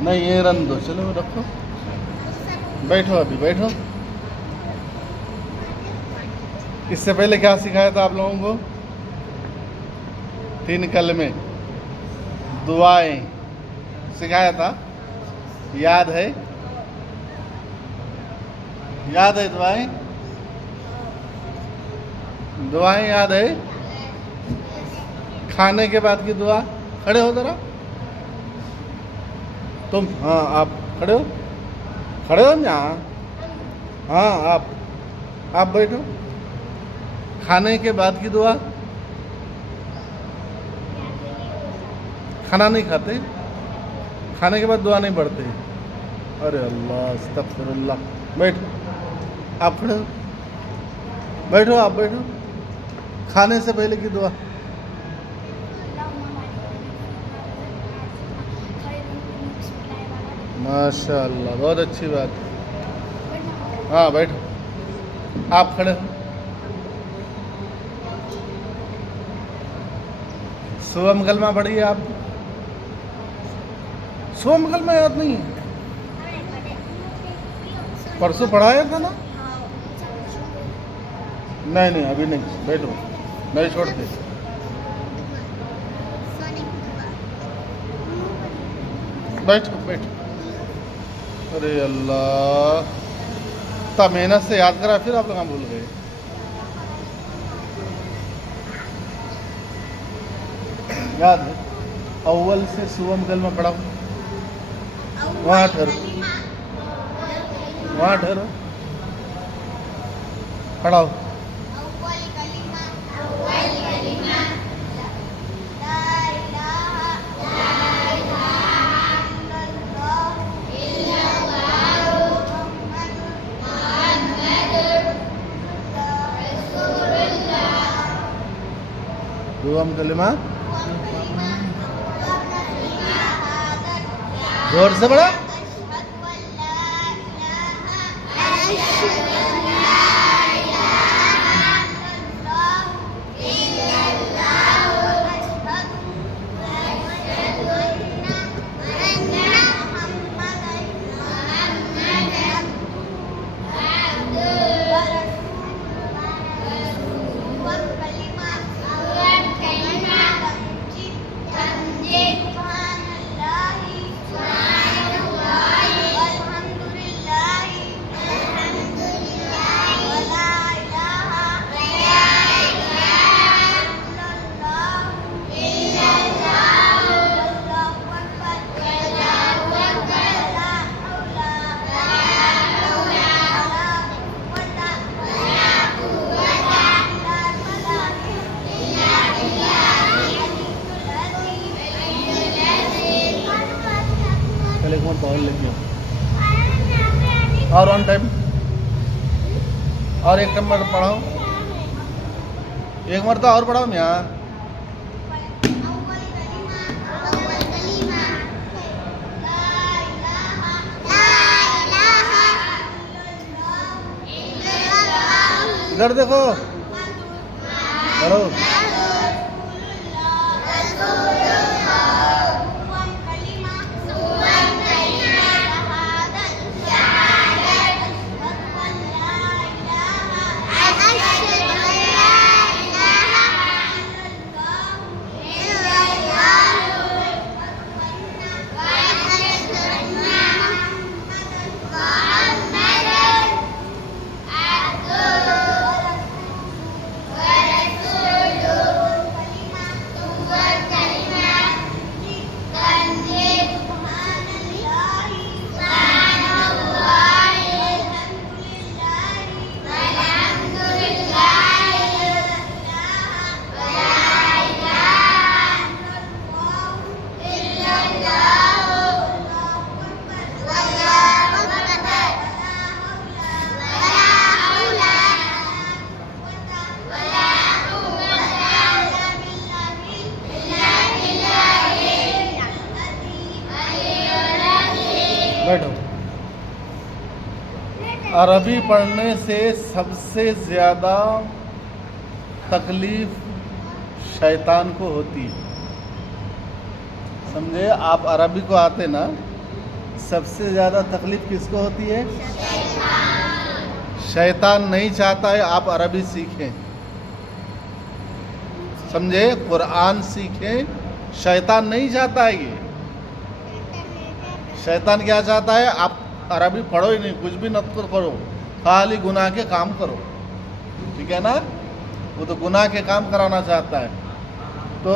नहीं ये रन दो, चलो रखो, बैठो अभी बैठो। इससे पहले क्या सिखाया था आप लोगों को? 3 कलमे, दुआएं सिखाया था, याद है? याद है दुआएं? दुआएं याद है? खाने के बाद की दुआ, खड़े हो जरा तुम, हाँ आप खड़े हो, खड़े हो यहाँ, हाँ आप बैठो। खाने के बाद की दुआ, खाना नहीं खाते, खाने के बाद दुआ नहीं पढ़ते। अरे अल्लाह अस्तगफिरुल्लाह। बैठो, आप खड़े हो, बैठो आप बैठो। खाने से पहले की दुआ, माशाअल्लाह, बहुत अच्छी बात। हाँ बैठो, आप खड़े हो। सुबह कलमा पढ़िए आप। सुबह कलमा याद नहीं है? परसों पढ़ाया था ना? नहीं अभी नहीं, बैठो, नहीं छोड़ते। बैठो बैठो। अरे अल्लाह, इतना मेहनत से याद करा, फिर आप लोग भूल गए। याद है? अव्वल से सुबह कलमा पढ़ाओ। वहाँ ठहरो, वहाँ ठहरो, पढ़ाओ। दुआम कलिमा जोर से बड़ा। एक मिनट और लेके और ऑन टाइम, और एक नंबर पढ़ाओ, एक मरता और पढ़ाओ यहाँ। इधर देखो, करो। बैठो। अरबी पढ़ने से सबसे ज़्यादा तकलीफ शैतान को होती है। समझे? आप अरबी को आते ना, सबसे ज़्यादा तकलीफ किसको होती है? शैतान नहीं चाहता है आप अरबी सीखें, समझे? कुरान सीखें, शैतान नहीं चाहता है ये। शैतान क्या चाहता है? आप अरबी पढ़ो ही नहीं, कुछ भी मत करो, खाली गुनाह के काम करो, ठीक है ना? वो तो गुनाह के काम कराना चाहता है। तो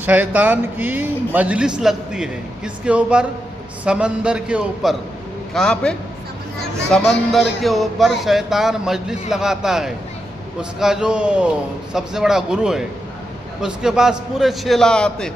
शैतान की मजलिस लगती है किसके ऊपर? समंदर के ऊपर। कहाँ पे? समंदर के ऊपर शैतान मजलिस लगाता है। उसका जो सबसे बड़ा गुरु है, उसके पास पूरे चेला आते।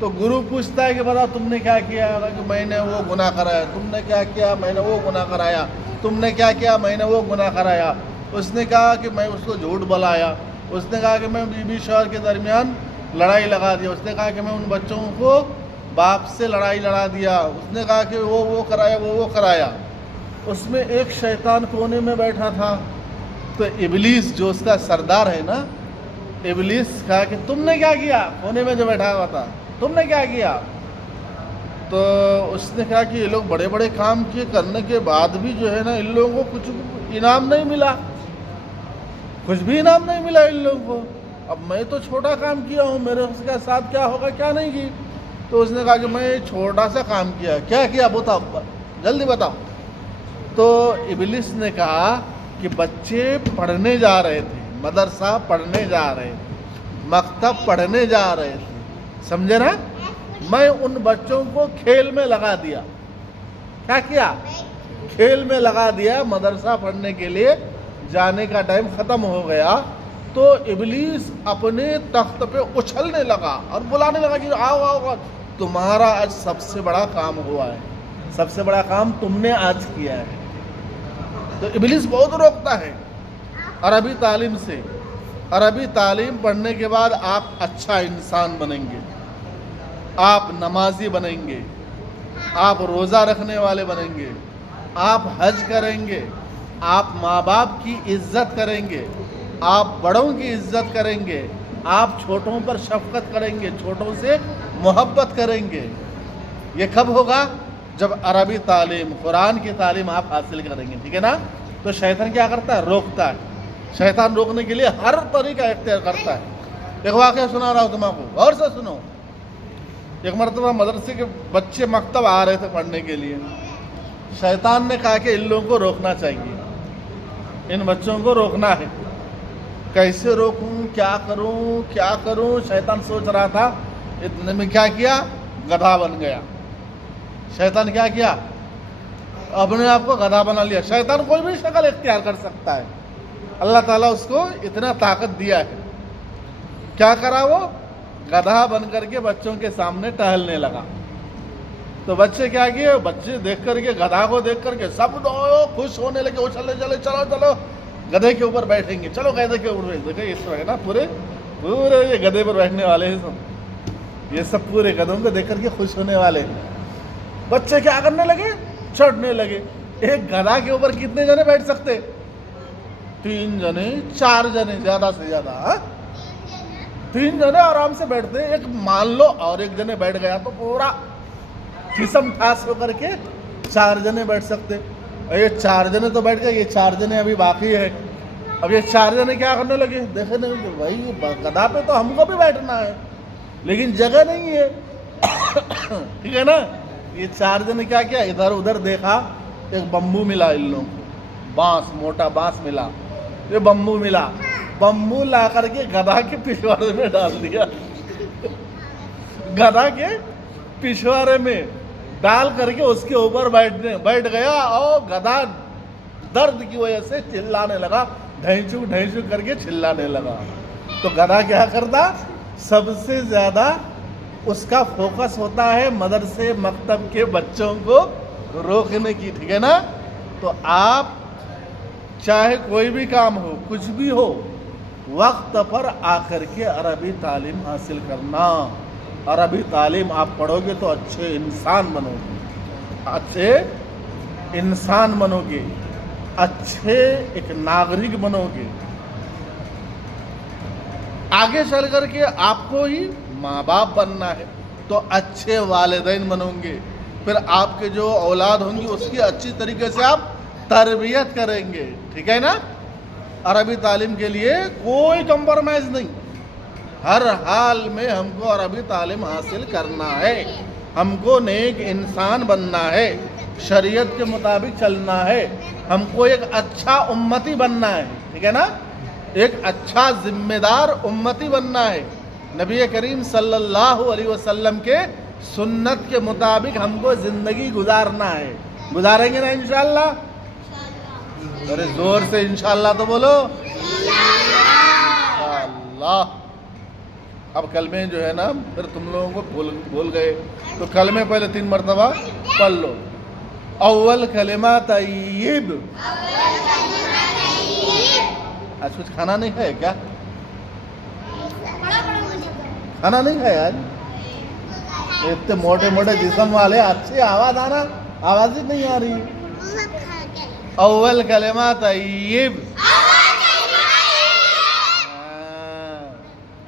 तो गुरु पूछता है कि बताओ तुमने क्या किया? कि मैंने वो गुनाह कराया। तुमने क्या किया? मैंने वो गुनाह कराया। तुमने क्या किया? मैंने वो गुनाह कराया। उसने कहा कि मैं उसको झूठ बुलाया। उसने कहा कि मैं बीवी शौहर के दरमियान लड़ाई लगा दिया। उसने कहा कि मैं उन बच्चों को बाप से लड़ाई लड़ा दिया। उसने कहा कि वो कराया, वो कराया। उसमें एक शैतान कोने में बैठा था। तो इबलीस जो उसका सरदार है ना, इबलीस कहा कि तुमने क्या किया? कोने में जो बैठा हुआ था, तुमने क्या किया? तो उसने कहा कि ये लोग बड़े बड़े काम किए, करने के बाद भी जो है ना, इन लोगों को कुछ इनाम नहीं मिला, कुछ भी इनाम नहीं मिला इन लोगों को। अब मैं तो छोटा काम किया हूँ, मेरे उसके साथ क्या होगा क्या नहीं की। तो उसने कहा कि मैं छोटा सा काम किया। क्या किया बताओ, जल्दी बताओ। तो इबलीस ने कहा कि बच्चे पढ़ने जा रहे थे, मदरसा पढ़ने जा रहे थे, मकतब पढ़ने जा रहे थे, समझे ना? मैं उन बच्चों को खेल में लगा दिया। क्या किया? खेल में लगा दिया। मदरसा पढ़ने के लिए जाने का टाइम ख़त्म हो गया तो इबलीस अपने तख्त पे उछलने लगा और बुलाने लगा कि आओ आओ आओ, तुम्हारा आज सबसे बड़ा काम हुआ है, सबसे बड़ा काम तुमने आज किया है। तो इबलीस बहुत रोकता है अरबी तालीम से। अरबी तालीम पढ़ने के बाद आप अच्छा इंसान बनेंगे, आप नमाजी बनेंगे, आप रोज़ा रखने वाले बनेंगे, आप हज करेंगे, आप माँ बाप की इज्जत करेंगे, आप बड़ों की इज्जत करेंगे, आप छोटों पर शफकत करेंगे, छोटों से मोहब्बत करेंगे। ये कब होगा? जब अरबी तालीम, कुरान की तालीम आप हासिल करेंगे, ठीक है ना? तो शैतान क्या करता है? रोकता है। शैतान रोकने के लिए हर तरीका इख्तियार करता है। एक वाक़या सुना रहा हूँ तुमको, गौर से सुनो। एक मरतबा मदरसे के बच्चे मकतब आ रहे थे पढ़ने के लिए। शैतान ने कहा कि इन लोगों को रोकना चाहिए, इन बच्चों को रोकना है। कैसे रोकूं, क्या करूं, क्या करूं? शैतान सोच रहा था। इतने में क्या किया? गधा बन गया। शैतान क्या किया? अपने आप को गधा बना लिया। शैतान कोई भी शक्ल इख्तियार कर सकता है, अल्लाह ताला उसको इतना ताकत दिया है। क्या करा वो? गधा बन करके बच्चों के सामने टहलने लगा। तो बच्चे क्या किए? बच्चे देख करके, गधा को देख करके सब खुश होने लगे, उछलने चले, चलो चलो गधे के ऊपर बैठेंगे, चलो गधे के ऊपर। देखो इस वक्त ना पूरे पूरे ये गधे पर बैठने वाले हैं सब, ये सब पूरे गधों को देख करके खुश होने वाले हैं। बच्चे क्या करने लगे? चढ़ने लगे। एक गधा के ऊपर कितने जने बैठ सकते? 3 जने, 4 जने, ज्यादा से ज्यादा। 3 जने आराम से बैठते। एक मान लो और एक जने बैठ गया तो पूरा किस्म ठास होकर के 4 जने बैठ सकते। ये 4 जने तो बैठ गए, ये 4 जने अभी बाकी है। अब ये 4 जने क्या करने लगे? देखे नहीं कि भाई गधा पे तो हमको भी बैठना है, लेकिन जगह नहीं है। ठीक है ना? ये 4 जने क्या किया? इधर उधर देखा, एक बम्बू मिला इन लोगों को, बांस, मोटा बांस मिला। ये बम्बू मिला, बम्बू ला करके गधा के पिछवाड़े में डाल दिया। गधा के पिछवाड़े में डाल करके उसके ऊपर बैठ गया और गधा दर्द की वजह से चिल्लाने लगा, ढैंचू ढैंचू करके चिल्लाने लगा। तो गधा क्या करता? सबसे ज़्यादा उसका फोकस होता है मदरसे मकतब के बच्चों को रोकने की, ठीक है ना? तो आप चाहे कोई भी काम हो, कुछ भी हो, वक्त पर आकर के अरबी तालीम हासिल करना। अरबी तालीम आप पढ़ोगे तो अच्छे इंसान बनोगे, अच्छे इंसान बनोगे, अच्छे एक नागरिक बनोगे। आगे चल करके आपको ही माँ बाप बनना है तो अच्छे वालिदैन बनोगे, फिर आपके जो औलाद होंगी उसकी अच्छी तरीके से आप तरबियत करेंगे, ठीक है ना। अरबी तालीम के लिए कोई कंप्रोमाइज़ नहीं, हर हाल में हमको अरबी तालीम हासिल करना है, हमको नेक इंसान बनना है, शरीयत के मुताबिक चलना है, हमको एक अच्छा उम्मती बनना है, ठीक है ना, एक अच्छा जिम्मेदार उम्मती बनना है। नबी करीम सल्लल्लाहु अलैहि वसल्लम के सुन्नत के मुताबिक हमको ज़िंदगी गुजारना है। गुजारेंगे ना इंशाअल्लाह? अरे जोर से इंशाअल्लाह तो बोलो। अल्लाह। अब कलमे जो है ना फिर तुम लोगों को भूल गए तो कलमे पहले 3 मरतबा पढ़ लो। अव्वल कलिमा तय्यिब। आज कुछ खाना नहीं खाया क्या? खाना नहीं खाया आज? इतने मोटे मोटे जिस्म वाले, अच्छी आवाज ही नहीं आ रही। अव्वल कलिमा तय्यिब,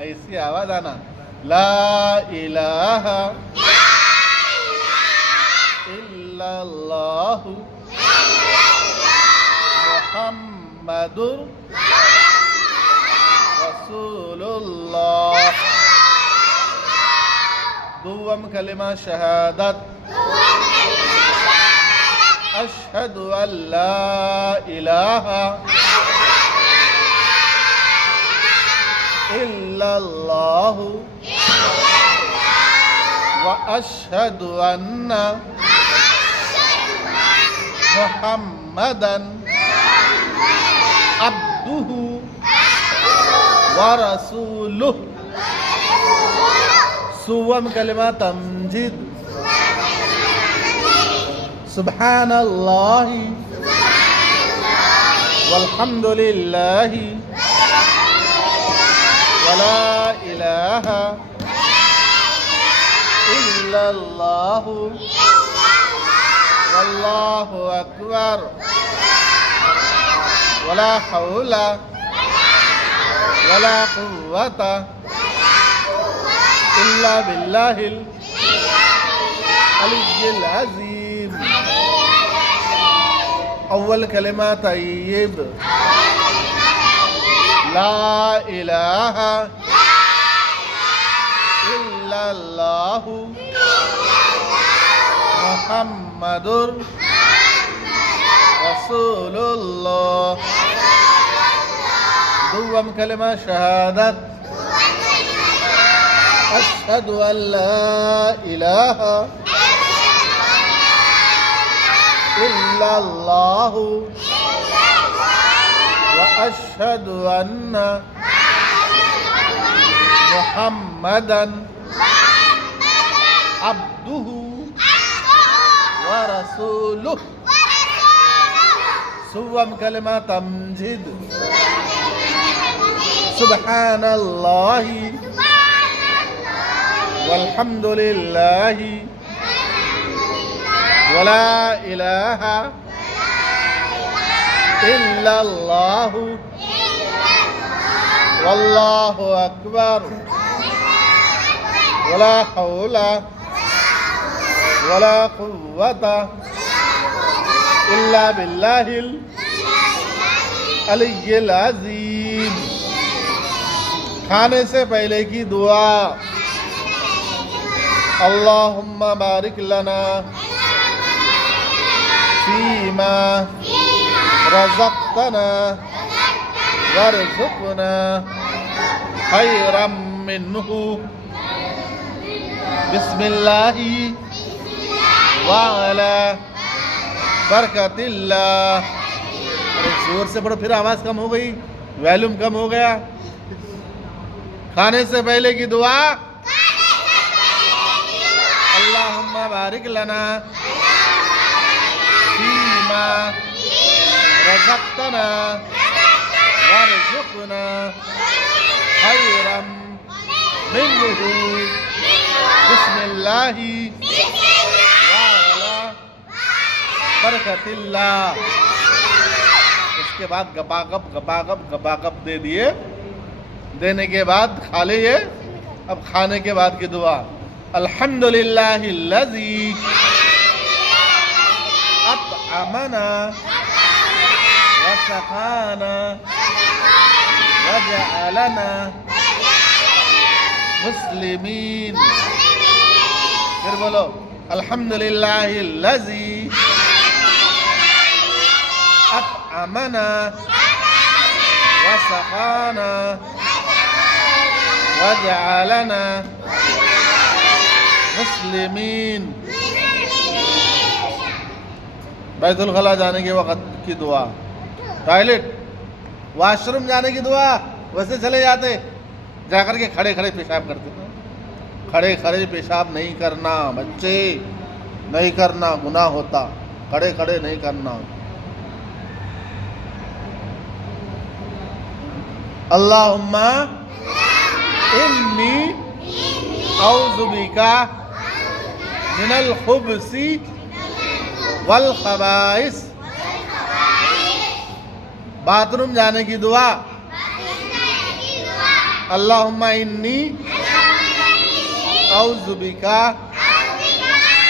ऐसी आवाज आना। ला इलाहा इल्लल्लाहु मुहम्मदुर रसूलुल्लाह। दुव्वम कलिमा शहादत। अशहदु अल्ला इलाहा इल्लल्लाहु व अशहदु अन्ना मुहम्मदन अब्दुहु व रसूलुहु। सुवम कलिमा तमजीद। सुब्हानल्लाहि वल्हम्दुलिल्लाहि वला इलाहा इल्लल्लाहु वल्लाहु अकबर वला हौला वला कुव्वता इल्ला बिल्लाहिल अलिय्यिल अज़ीम। अव्वल कलिमा तय्यिब। ला इलाहा इल्लल्लाहु मुहम्मदुर रसूलुल्लाह। दुव्वम कलिमा शहादत। अशहदु अल्ला इलाहा इल्लल्लाहु व अशहदु अन्ना मुहम्मदन अब्दुहु व रसूलुहु। सुव्वम कलिमा तमजीद। सुब्हानल्लाहि वल्हम्दुलिल्लाहि वला इलाहा इल्लल्लाहु वल्लाहु अकबर वला हौला वला कुव्वता इल्ला बिल्लाहिल अलिय्यिल अज़ीम। खाने से पहले की दुआ। अल्लाहुम्मा बारिक लना फीमा रज़क़तना वरज़ुक़ना खैरम मिन्हु। बिस्मिल्लाहि व अला बरकतिल्लाह। अरे जोर से पढ़ो, फिर आवाज़ कम हो गई, वॉल्यूम कम हो गया। खाने से पहले की दुआ। अल्लाहुम्मा बारिक लना फीमा रज़क़तना वरज़ुक़ना खैरम मिन्हु। बिस्मिल्लाहि व अला बरकतिल्लाह। उसके बाद गपागप दे दिए। देने के बाद खा लिए। अब खाने के बाद की दुआ। अल्हम्दुलिल्लाहिल्लज़ी अतअमना वसक़ाना वजअलना मुस्लिमीन। फिर बोलो अल्हम्दुलिल्लाहिल्लज़ी अतअमना वसक़ाना वजअलना मुस्लिमीन। बैतुल खला जाने के वक़्त की दुआ, टॉयलेट वॉशरूम जाने की दुआ, वैसे चले जाते जाकर के खड़े खड़े पेशाब करते। खड़े खड़े पेशाब नहीं करना बच्चे, नहीं करना, गुनाह होता। खड़े खड़े नहीं करना। अल्लाहुम्मा इन्नी औज़ु बिका मिनल खुब्सी वल खबाइस। बाथरूम जाने की दुआ, अल्लाहुम्मा इन्नी औज़ु बिका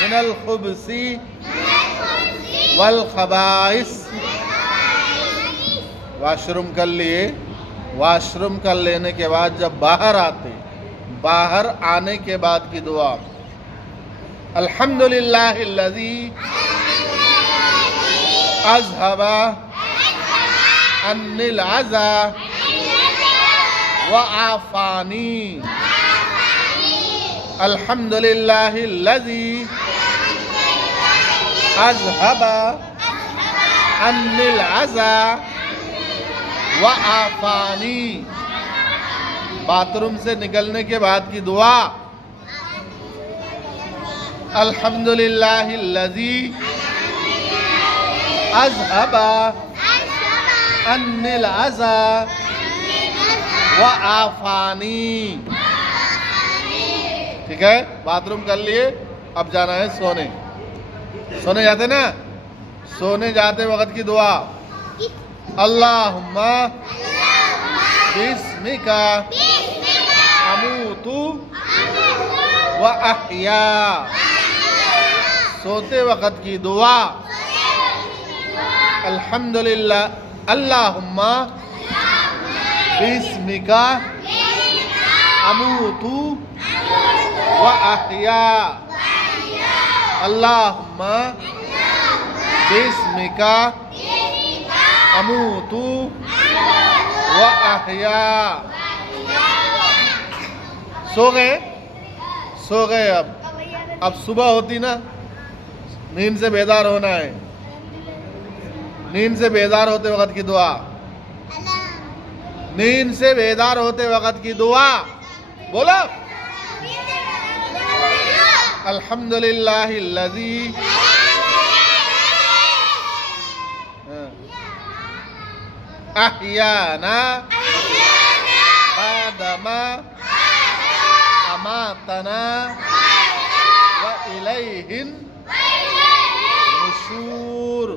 मिनल खुब्सी वल खबाइस। वॉशरूम कर लिए, वॉशरूम कर लेने के बाद जब बाहर आते, बाहर आने के बाद की दुआ, अल्हम्दुलिल्लाहिल्लज़ी अज़हबा अन्निल अज़ा व आफ़ानी। अल्हम्दुलिल्लाहिल्लज़ी अज़हबा अन्निल अज़ा व आफ़ानी। बाथरूम से निकलने के बाद की दुआ, अल्हम्दुलिल्लाहिल्लज़ी अज़हबा अन्निल अज़ा व आफ़ानी। ठीक है, बाथरूम कर लिए, अब जाना है सोने। सोने जाते ना, सोने जाते वक्त की दुआ, अल्लाहुम्मा बिस्मिका अमूतु व अहया। सोते वक्त की दुआ, अल्हम्दुलिल्लाह अल्लाहुम्मा बिस्मिका अमूतु व अहया। अल्लाहुम्मा बिस्मिका अमूतु व अहया। सो गए, सो गए। अब सुबह होती ना, नींद से बेदार होना है। नींद से बेदार होते वक्त की दुआ, नींद से बेदार होते वक्त की दुआ, बोलो अल्हम्दुलिल्लाहिल्लज़ी अहयाना बादमा अमातना व इलैहिन नुशूर।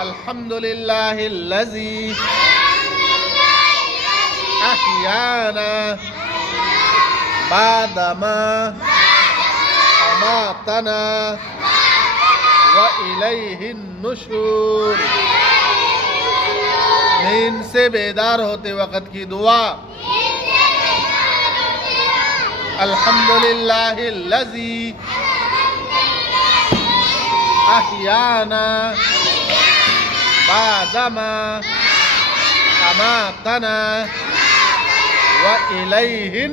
अल्हम्दुलिल्लाहिल्लज़ी अहयाना बादमा अमातना व इलैहिन नुशूर। नींद से बेदार होते वक्त की दुआ, अल्हम्दुलिल्लाहिल्लज़ी अहयाना बादमा अमातना व इलैहिन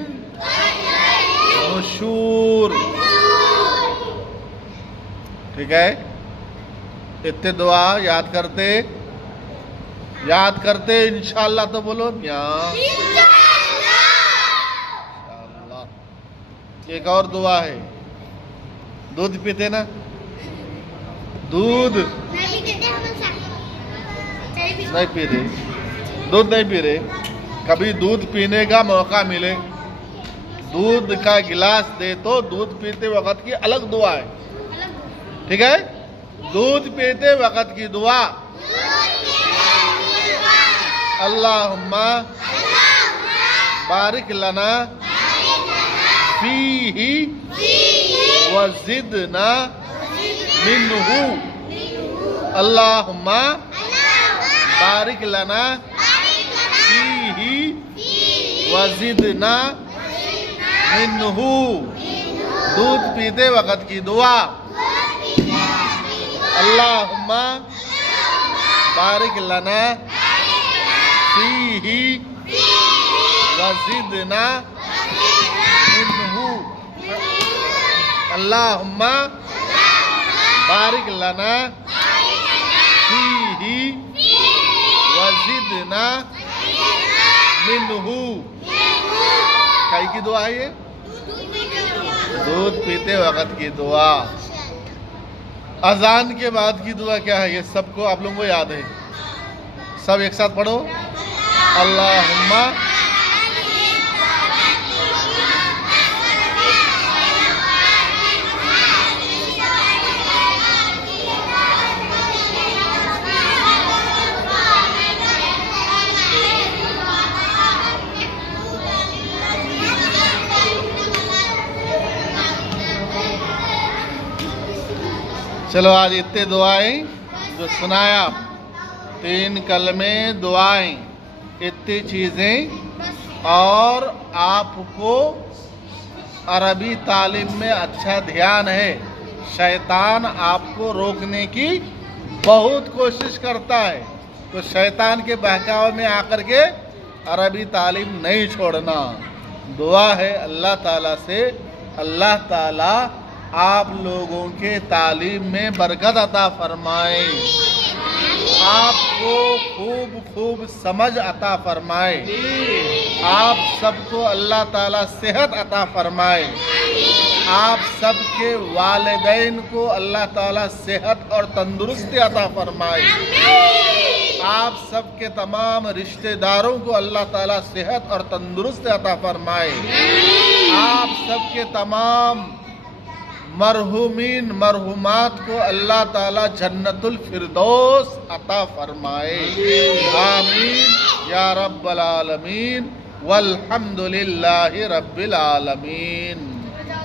नुशूर। ठीक है, इतने दुआ याद करते इंशाअल्लाह। तो बोलो इंशाअल्लाह। एक और दुआ है, दूध पीते ना, दूध नहीं पी रहे, दूध नहीं पी रहे, कभी दूध पीने का मौका मिले, दूध का गिलास दे तो दूध पीते वक्त की अलग दुआ है। ठीक है, दूध पीते वक्त की दुआ, अल्लाहुम्मा बारिक लना फीही व ज़िदना मिन्हु अल्लाहुम्मा बारिक लना फीही वज़िदना मिन्हू। दूध पीते वक़्त की दुआ। अल्लाहुम्मा बारिक लना फीही वज़िदना मिन्हू। अल्लाहुम्मा बारिक लना फीही वज़िदना मिन्हू। काई की दुआ है ये? दूध पीते वक़्त की दुआ। अजान के बाद की दुआ क्या है? ये सबको आप लोगों को याद है। सब एक साथ पढ़ो। अल्लाहुम्मा चलो आज इतने दुआएं जो सुनाया, 3 कलमे दुआएं, इतनी चीज़ें। और आपको अरबी तालीम में अच्छा ध्यान है। शैतान आपको रोकने की बहुत कोशिश करता है, तो शैतान के बहकावे में आकर के अरबी तालीम नहीं छोड़ना। दुआ है अल्लाह ताला से, अल्लाह ताला आप लोगों के तालीम में बरकत अता फरमाए, आपको खूब खूब समझ अता फरमाए, आप सबको अल्लाह ताला सेहत अता फरमाए, आप सबके वालिदैन को अल्लाह ताला सेहत और तंदुरुस्ती अता फरमाए, आप सबके तमाम रिश्तेदारों को अल्लाह ताला सेहत और तंदुरुस्ती अता फरमाए, आप सबके तमाम मरहुमीन मरहुमात को अल्लाह ताला जन्नतुल फिरदौस अता फरमाए। आमीन या रब्बल आलमीन वल्हम्दुलिल्लाहि रब्बिल आलमीन।